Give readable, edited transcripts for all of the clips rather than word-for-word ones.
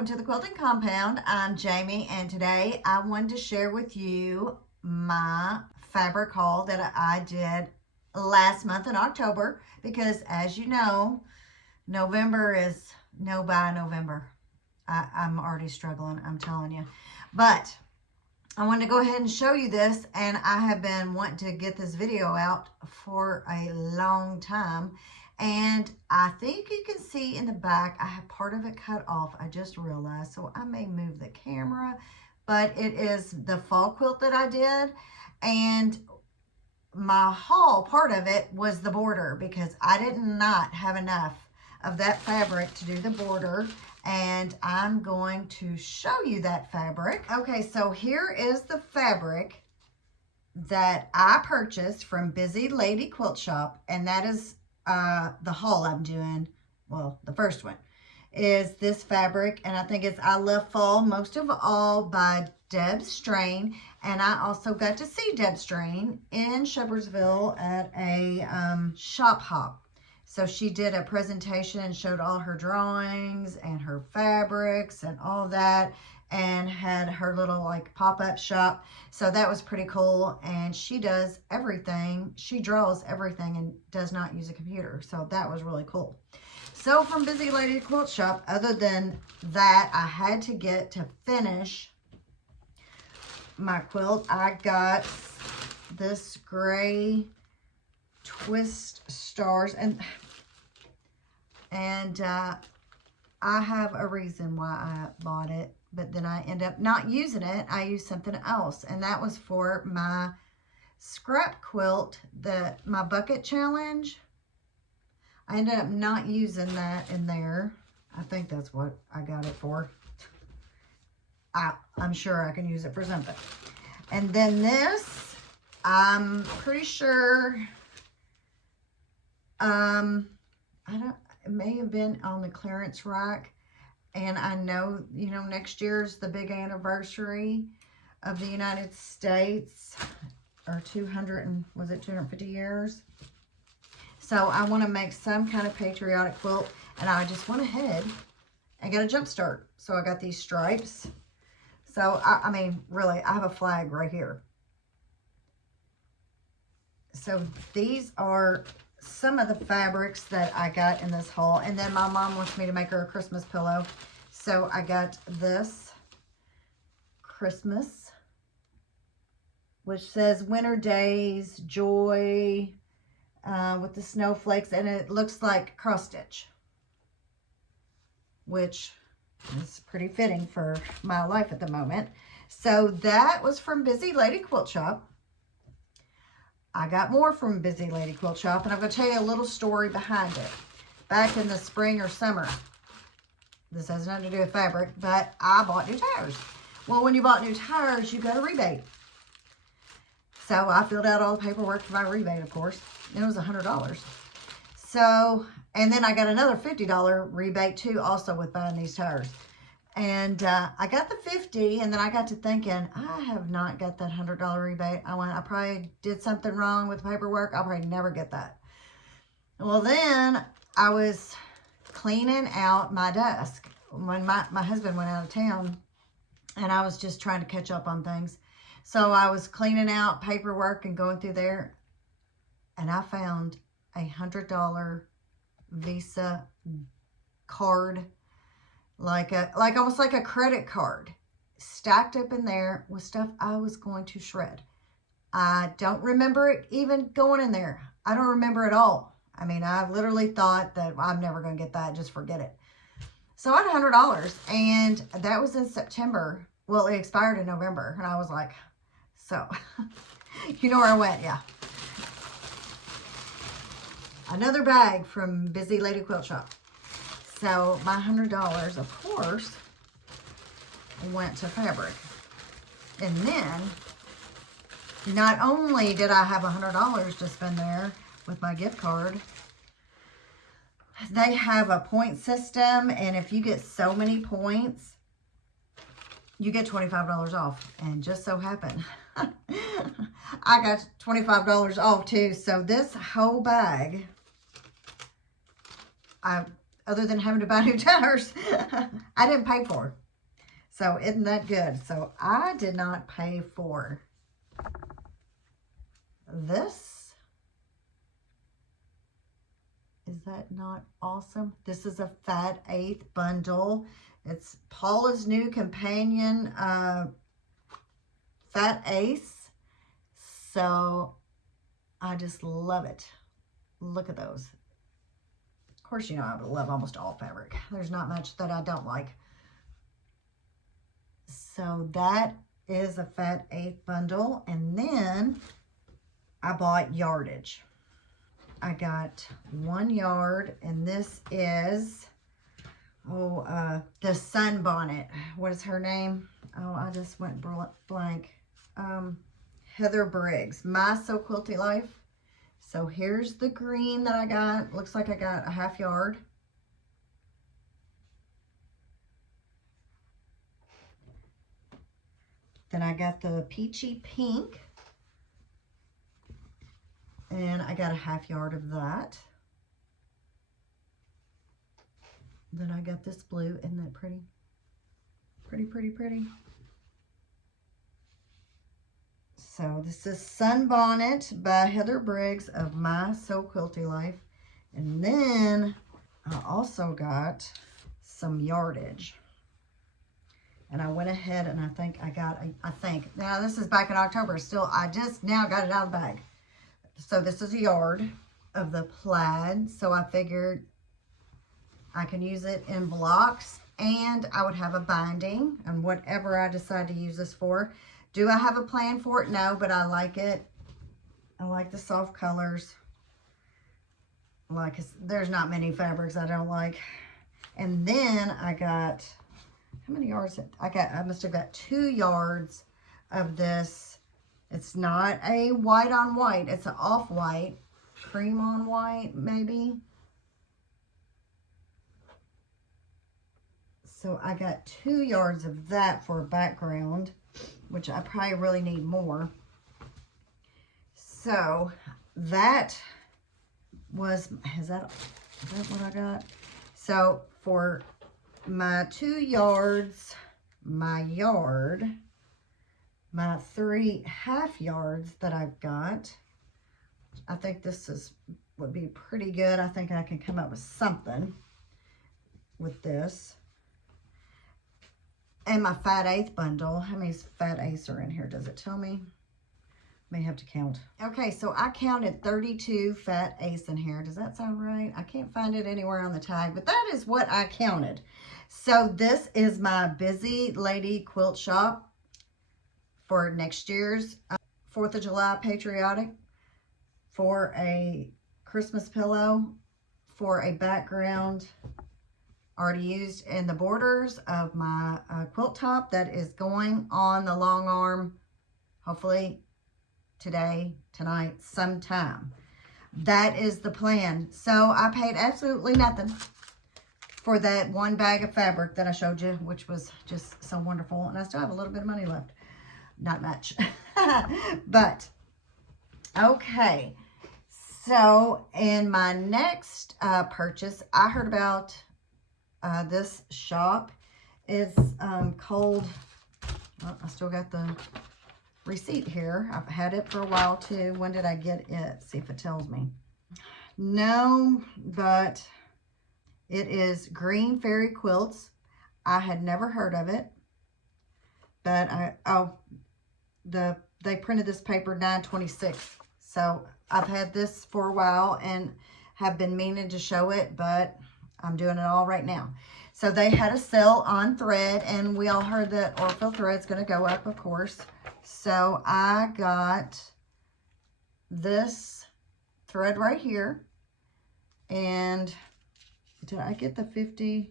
welcome to the Quilting Compound. I'm Jamie, and today I wanted to share with you my fabric haul that I did last month in October, because as you know, November is no buy November. I'm already struggling, I'm telling you. But I wanted to go ahead and show you this, and I have been wanting to get this video out for a long time. And I think you can see in the back, I have part of it cut off. I just realized, so I may move the camera, but it is the fall quilt that I did. And my haul, part of it was the border, because I did not have enough of that fabric to do the border. And I'm going to show you that fabric. Okay, so here is the fabric that I purchased from Busy Lady Quilt Shop, and that is the haul I'm doing. Well, the first one is this fabric, and I think it's I Love Fall Most of All by Deb Strain. And I also got to see Deb Strain in Shepherdsville at a shop hop. So she did a presentation and showed all her drawings and her fabrics and all that, and had her little like pop-up shop. So that was pretty cool. And she does everything. She draws everything and does not use a computer. So that was really cool. So from Busy Lady Quilt Shop, other than that, I had to get to finish my quilt. I got this gray twist stars, and I have a reason why I bought it, but then I end up not using it. I used something else, and that was for my scrap quilt, my bucket challenge. I ended up not using that in there. I think that's what I got it for. I'm sure I can use it for something. And then this, I'm pretty sure, it may have been on the clearance rack. And I know, you know, next year's the big anniversary of the United States, or 250 years. So I want to make some kind of patriotic quilt, and I just went ahead and got a jump start. So I got these stripes. So, I mean, really, I have a flag right here. So these are some of the fabrics that I got in this haul. And then my mom wants me to make her a Christmas pillow. So I got this Christmas, which says Winter Days, Joy, with the snowflakes. And it looks like cross stitch, which is pretty fitting for my life at the moment. So that was from Busy Lady Quilt Shop. I got more from Busy Lady Quilt Shop, and I'm going to tell you a little story behind it. Back in the spring or summer, this has nothing to do with fabric, but I bought new tires. Well, when you bought new tires, you got a rebate. So I filled out all the paperwork for my rebate, of course. It was $100. So, and then I got another $50 rebate too, also with buying these tires. And I got the 50, and then I got to thinking, I have not got that $100 rebate. I probably did something wrong with the paperwork. I'll probably never get that. Well, then I was cleaning out my desk when my husband went out of town, and I was just trying to catch up on things. So I was cleaning out paperwork and going through there, and I found a $100 Visa card, like almost like a credit card, stacked up in there with stuff I was going to shred. I don't remember it even going in there. I don't remember at all. I mean, I literally thought that I'm never going to get that. Just forget it. So I had $100, and that was in September. Well, it expired in November, and I was like, so, you know where I went, yeah. Another bag from Busy Lady Quilt Shop. So my $100, of course, went to fabric. And then, not only did I have $100 to spend there with my gift card, they have a point system, and if you get so many points, you get $25 off. And just so happened, I got $25 off too. So this whole bag other than having to buy new tires. I didn't pay for it. So isn't that good? So I did not pay for this. Is that not awesome? This is a Fat Eighth bundle. It's Paula's new companion, Fat Ace. So I just love it. Look at those. Of course, you know I love almost all fabric. There's not much that I don't like. So that is a Fat Eighth bundle. And then I bought yardage. I got 1 yard, and this is, the sunbonnet. What is her name? Oh, I just went blank. Heather Briggs, My So Quilty Life. So here's the green that I got. Looks like I got a 1/2 yard. Then I got the peachy pink. And I got a 1/2 yard of that. Then I got this blue. Isn't that pretty? Pretty, pretty, pretty. So this is Sunbonnet by Heather Briggs of My So Quilty Life. And then I also got some yardage. And I went ahead and I think I got, now this is back in October still. I just now got it out of the bag. So this is a yard of the plaid. So I figured I can use it in blocks and I would have a binding and whatever I decide to use this for. Do I have a plan for it? No, but I like it. I like the soft colors. There's not many fabrics I don't like. And then I got, how many yards? I must have got 2 yards of this. It's not a white on white. It's an off-white, cream on white, maybe. So I got 2 yards of that for a background, which I probably really need more. So that was, is that what I got? So for my 2 yards, my yard, my 3 1/2 yards that I've got, I think this would be pretty good. I think I can come up with something with this. And my Fat Eighth bundle. How many Fat Eighths are in here? Does it tell me? May have to count. Okay, so I counted 32 Fat Eighths in here. Does that sound right? I can't find it anywhere on the tag, but that is what I counted. So this is my Busy Lady Quilt Shop for next year's 4th of July Patriotic, for a Christmas pillow, for a background already used in the borders of my quilt top that is going on the long arm, hopefully today, tonight, sometime. That is the plan. So I paid absolutely nothing for that 1 bag of fabric that I showed you, which was just so wonderful. And I still have a little bit of money left. Not much. But, okay. So, in my next purchase, I heard about this shop. It's called, well, I still got the receipt here. I've had it for a while too. When did I get it? See if it tells me. No, but it is Green Fairy Quilts. I had never heard of it, but they printed this paper 9/26. So I've had this for a while and have been meaning to show it, but I'm doing it all right now. So they had a sale on thread, and we all heard that Orfil thread's going to go up, of course. So I got this thread right here. And did I get the 50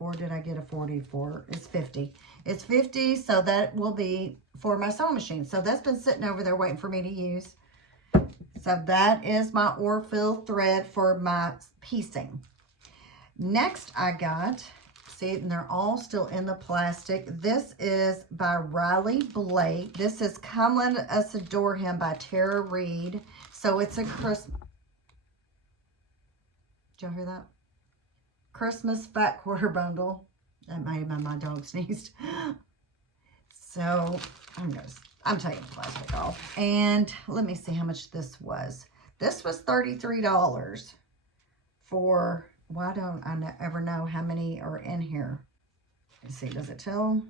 or did I get a 44? It's 50. It's 50, so that will be for my sewing machine. So that's been sitting over there waiting for me to use. So that is my Orfil thread for my piecing. Next I got, see, and they're all still in the plastic. This is by Riley Blake. This is Come Let Us Adore Him by Tara Reid. So it's a Christmas. Did y'all hear that? Christmas fat quarter bundle. That might have been my dog sneezed. So I'm taking the plastic off. And let me see how much this was. This was $33 for, why don't I ever know how many are in here? Let's see, does it tell?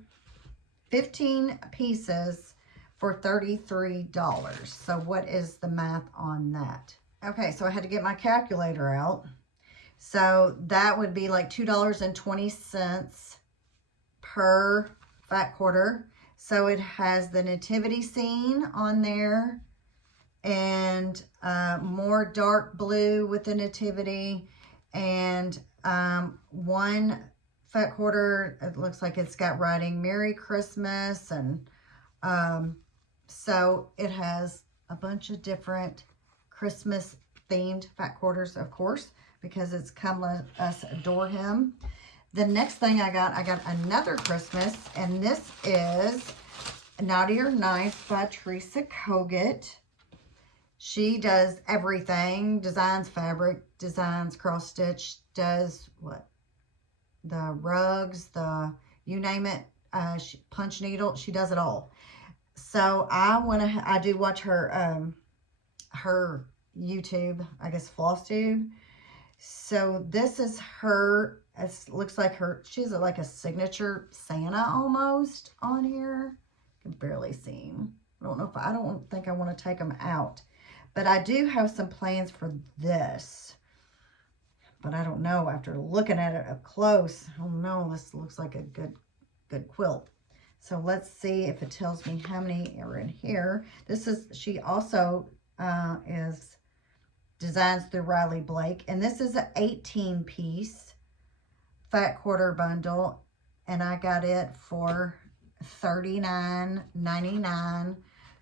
15 pieces for $33. So what is the math on that? Okay, so I had to get my calculator out. So that would be like $2.20 per fat quarter. So it has the nativity scene on there and more dark blue with the nativity, and one fat quarter, it looks like it's got writing Merry Christmas, and so it has a bunch of different Christmas themed fat quarters, of course, because it's Come Let Us Adore Him. The next thing I got another Christmas, and this is Naughty or Nice by Teresa Kogut. She does everything, designs fabric, designs cross stitch, does what? The rugs, you name it, punch needle, she does it all. So I do watch her, her YouTube, I guess FlossTube. So this is her, it looks like she's like a signature Santa almost on here. I can barely see him. I don't think I want to take them out. But I do have some plans for this. But I don't know, after looking at it up close, I don't know, this looks like a good quilt. So let's see if it tells me how many are in here. She also is designs through Riley Blake, and this is an 18-piece fat quarter bundle, and I got it for $39.99.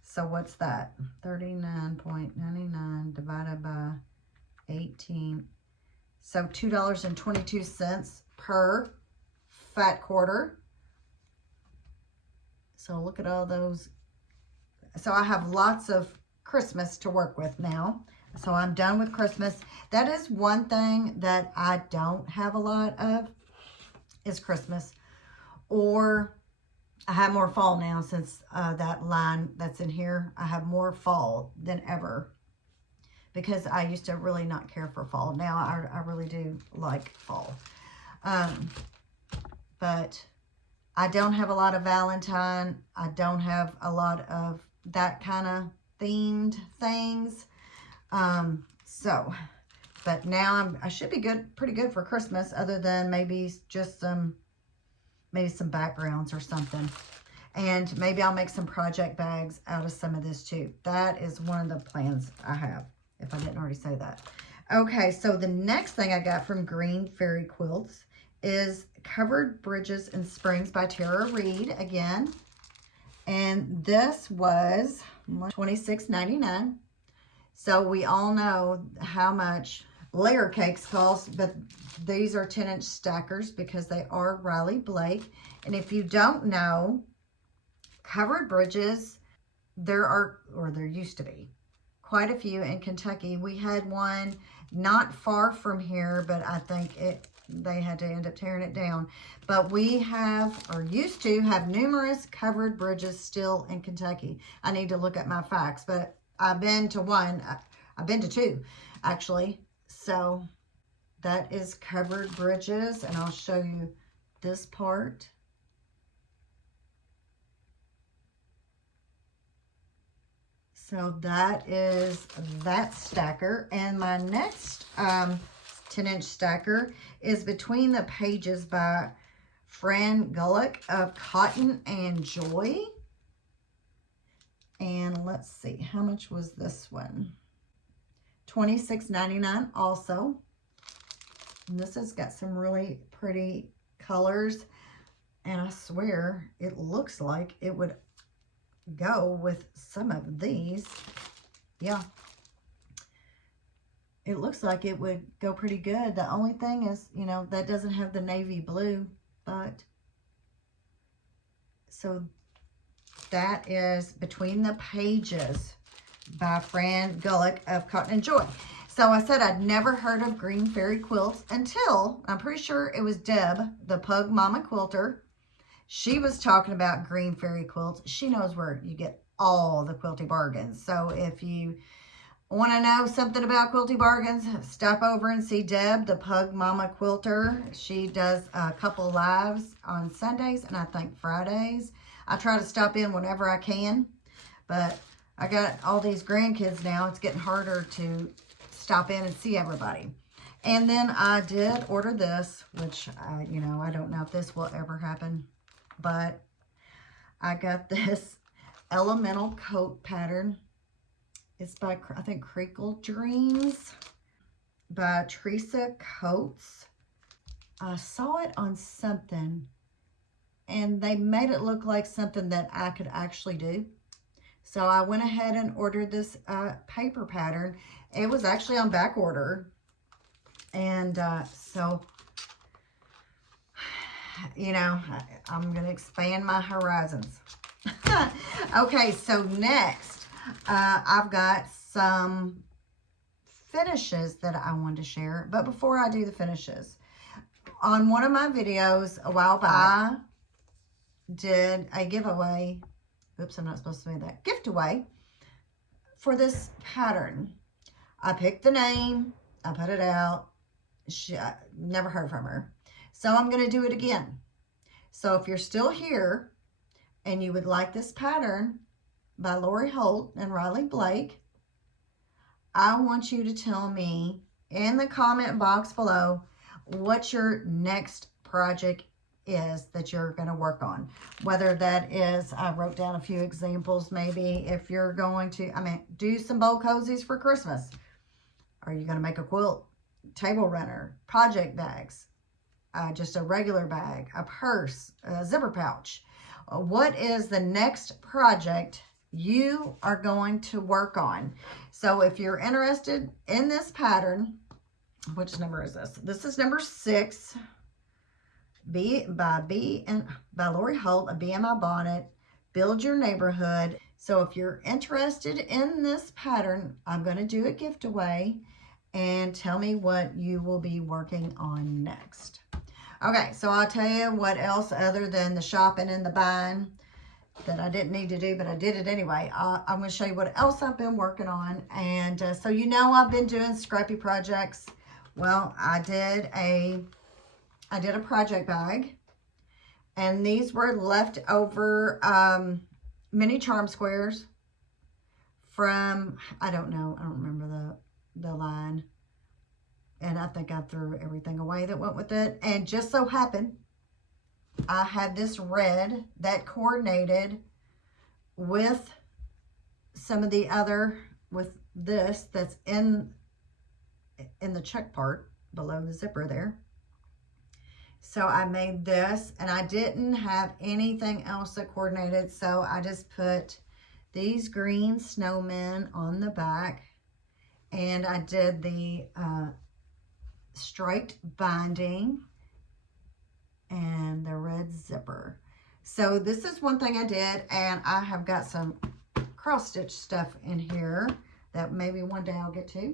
So what's that? 39.99 divided by 18. So $2.22 per fat quarter. So look at all those. So I have lots of Christmas to work with now. So I'm done with Christmas. That is one thing that I don't have a lot of, is Christmas. Or I have more fall now since that line that's in here. I have more fall than ever, because I used to really not care for fall. Now I really do like fall. But I don't have a lot of Valentine. I don't have a lot of that kind of themed things. But now I should be pretty good for Christmas, other than maybe just maybe some backgrounds or something. And maybe I'll make some project bags out of some of this too. That is one of the plans I have, if I didn't already say that. Okay, so the next thing I got from Green Fairy Quilts is Covered Bridges and Springs by Tara Reid again. And this was $26.99. So we all know how much layer cakes cost, but these are 10-inch stackers because they are Riley Blake. And if you don't know, covered bridges, there used to be quite a few in Kentucky. We had one not far from here, but I think they had to end up tearing it down. But we have, or used to have, numerous covered bridges still in Kentucky. I need to look at my facts, but I've been to one. I've been to two, actually. So that is Covered Bridges, and I'll show you this part. So that is that stacker. And my next 10-inch stacker is Between the Pages by Fran Gulick of Cotton and Joy. And let's see, how much was this one? $26.99 also. And this has got some really pretty colors. And I swear, it looks like it would go with some of these. Yeah. It looks like it would go pretty good. The only thing is, you know, that doesn't have the navy blue, but so that is Between the Pages by Fran Gulick of Cotton and Joy. So I said I'd never heard of green fairy quilts until, I'm pretty sure it was Deb, the Pug Mama Quilter. She was talking about green fairy quilts. She knows where you get all the quilty bargains. So if you want to know something about quilty bargains, stop over and see Deb, the Pug Mama Quilter. She does a couple lives on Sundays and I think Fridays. I try to stop in whenever I can, but I got all these grandkids now. It's getting harder to stop in and see everybody. And then I did order this, which I don't know if this will ever happen, but I got this elemental coat pattern. It's by, I think, Crinkle Dreams by Teresa Coates. I saw it on something, and they made it look like something that I could actually do. So I went ahead and ordered this paper pattern. It was actually on back order. And so, I'm going to expand my horizons. Okay, so next, I've got some finishes that I wanted to share. But before I do the finishes, on one of my videos a while back, I did a giveaway. Oops, I'm not supposed to say that. Gift away for this pattern. I picked the name. I put it out. I never heard from her. So I'm going to do it again. So if you're still here and you would like this pattern by Lori Holt and Riley Blake, I want you to tell me in the comment box below what your next project is that you're going to work on. Whether that is, I wrote down a few examples, maybe if you're going to, do some bowl cozies for Christmas. Are you going to make a quilt, table runner, project bags, just a regular bag, a purse, a zipper pouch? What is the next project you are going to work on? So if you're interested in this pattern, which number is this? This is number 6. By Lori Holt, a Bee in My Bonnet, Build Your Neighborhood. So if you're interested in this pattern, I'm going to do a gift away and tell me what you will be working on next. Okay, so I'll tell you what else other than the shopping and the buying that I didn't need to do, but I did it anyway. I'm going to show you what else I've been working on. And so I've been doing scrappy projects. Well, I did a project bag, and these were leftover mini charm squares from, I don't remember the line, and I think I threw everything away that went with it. And just so happened I had this red that coordinated with some of the other, with this that's in the check part below the zipper there. So I made this, and I didn't have anything else that coordinated, so I just put these green snowmen on the back, and I did the striped binding and the red zipper. So this is one thing I did, and I have got some cross-stitch stuff in here that maybe one day I'll get to.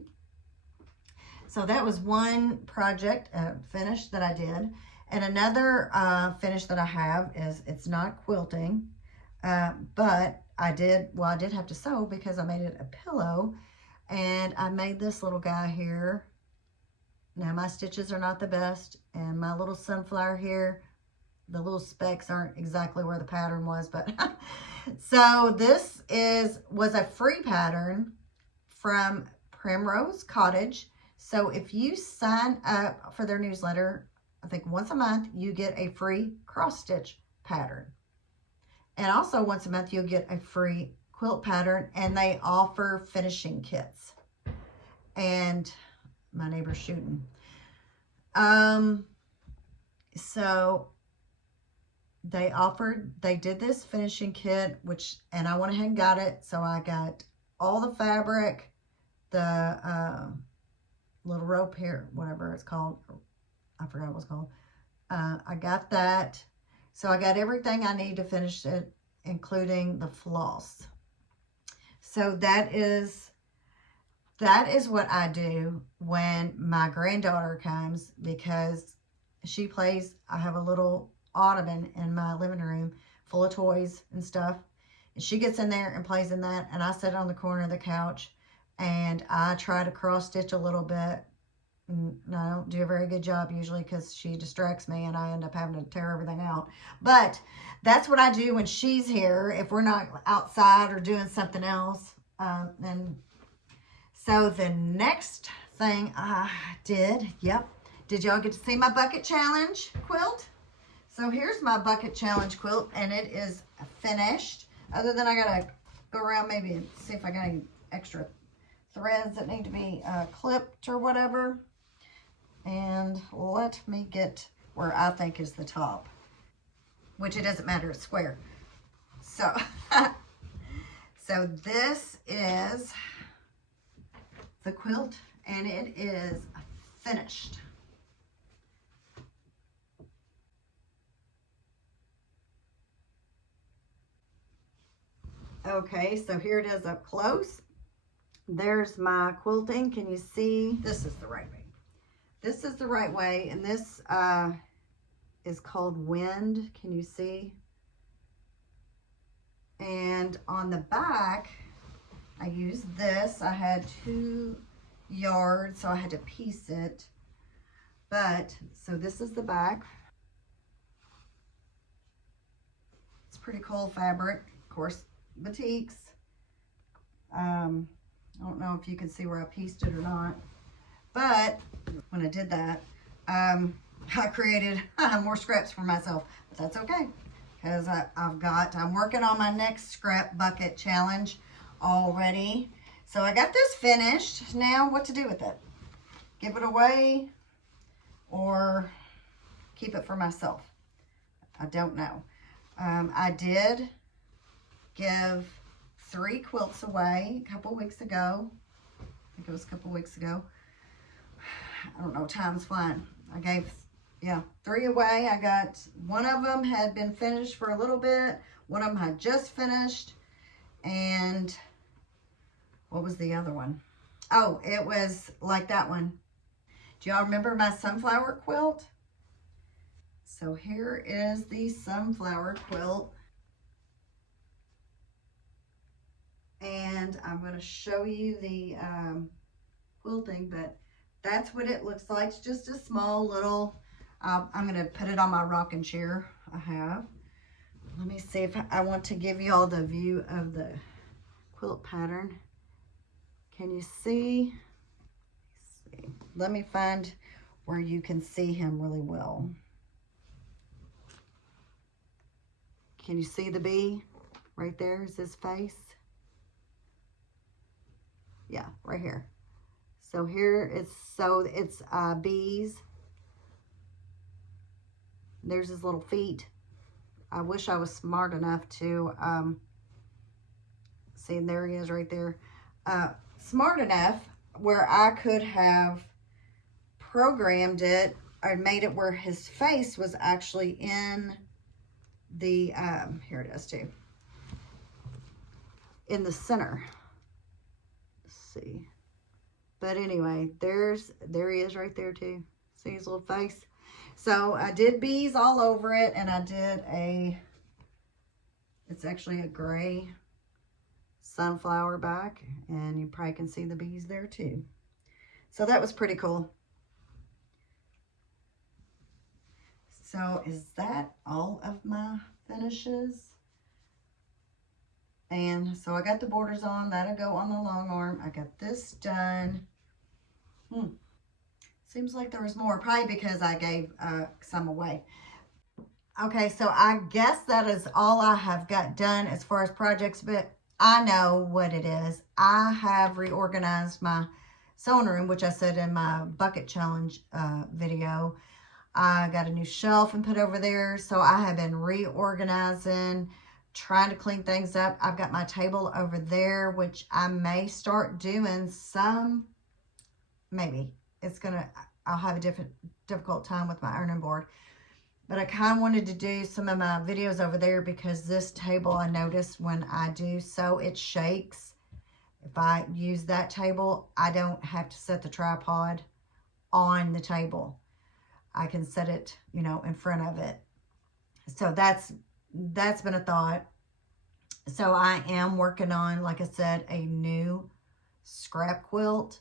So that was one project finish that I did. And another finish that I have is, it's not quilting, but I did have to sew because I made it a pillow, and I made this little guy here. Now my stitches are not the best, and my little sunflower here, the little specks aren't exactly where the pattern was, but so this was a free pattern from Primrose Cottage. So if you sign up for their newsletter, I think once a month, you get a free cross-stitch pattern. And also once a month, you'll get a free quilt pattern, and they offer finishing kits. And my neighbor's shooting. So they did this finishing kit, and I went ahead and got it. So I got all the fabric, the little rope here, whatever it's called. I forgot what it's called. I got that. So I got everything I need to finish it, including the floss. So that is that is what I do when my granddaughter comes, because she plays. I have a little ottoman in my living room full of toys and stuff. And she gets in there and plays in that, and I sit on the corner of the couch and I try to cross stitch a little bit. And I don't do a very good job usually because she distracts me and I end up having to tear everything out. But that's what I do when she's here, if we're not outside or doing something else. And so the next thing I did, did y'all get to see my bucket challenge quilt? So here's my bucket challenge quilt, and it is finished. Other than I gotta go around maybe and see if I got any extra threads that need to be clipped or whatever. And let me get where I think is the top, which it doesn't matter, it's square. So, so this is the quilt, and it is finished. Okay, so here it is up close. There's my quilting. Can you see? This is the right way. This is the right way, and this is called Wind. Can you see? And on the back, I used this. I had 2 yards, so I had to piece it. But, so this is the back. It's pretty cool fabric. Of course, batiks. I don't know if you can see where I pieced it or not. But when I did that, I created more scraps for myself. But that's okay, because I'm working on my next scrap bucket challenge already. So I got this finished. Now what to do with it? Give it away or keep it for myself? I don't know. I did give 3 quilts away a couple weeks ago. I think it was a couple weeks ago. I don't know, time's flying. I gave, 3 away. I got, one of them had been finished for a little bit. One of them had just finished. And what was the other one? Oh, it was like that one. Do y'all remember my sunflower quilt? So here is the sunflower quilt. And I'm going to show you the quilting, but that's what it looks like. It's just a small little, I'm going to put it on my rocking chair I have. Let me see if I want to give you all the view of the quilt pattern. Can you see? Let's see. Let me find where you can see him really well. Can you see the bee? Right there is his face. Yeah, right here. So here it's, bees. There's his little feet. I wish I was smart enough to, see, there he is right there. Smart enough where I could have programmed it or made it where his face was actually in the, here it is too, in the center. Let's see. But anyway, there he is right there too. See his little face? So I did bees all over it, and I did it's actually a gray sunflower back, and you probably can see the bees there too. So that was pretty cool. So is that all of my finishes? And so I got the borders on. That'll go on the long arm. I got this done. Seems like there was more, probably because I gave some away. Okay, so I guess that is all I have got done as far as projects, but I know what it is. I have reorganized my sewing room, which I said in my bucket challenge video. I got a new shelf and put over there, so I have been reorganizing, trying to clean things up. I've got my table over there, which I may start doing some, maybe. I'll have a difficult time with my ironing board. But I kind of wanted to do some of my videos over there because this table, I noticed when I do sew, it shakes If I use that table, I don't have to set the tripod on the table. I can set it, you know, in front of it. So that's been a thought. So I am working on, like I said, a new scrap quilt,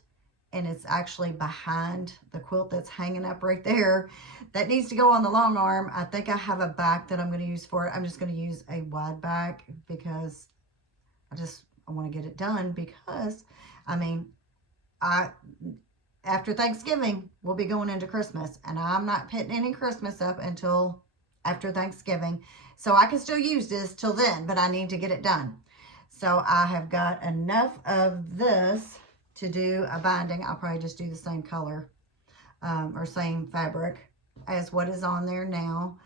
and it's actually behind the quilt that's hanging up right there. That needs to go on the long arm. I think I have a back that I'm going to use for it. I'm just going to use a wide back because I want to get it done, because I mean, after Thanksgiving, we'll be going into Christmas, and I'm not putting any Christmas up until after Thanksgiving. So I can still use this till then, but I need to get it done. So I have got enough of this to do a binding. I'll probably just do the same color or same fabric as what is on there now.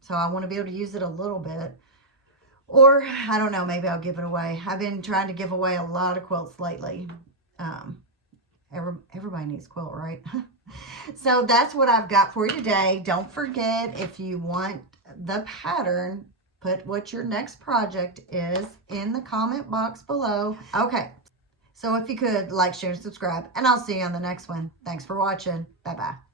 So I want to be able to use it a little bit. Or, I don't know, maybe I'll give it away. I've been trying to give away a lot of quilts lately. Everybody needs a quilt, right? So that's what I've got for you today. Don't forget, if you want the pattern, put what your next project is in the comment box below. Okay, so if you could, like, share, and subscribe, and I'll see you on the next one. Thanks for watching. Bye-bye.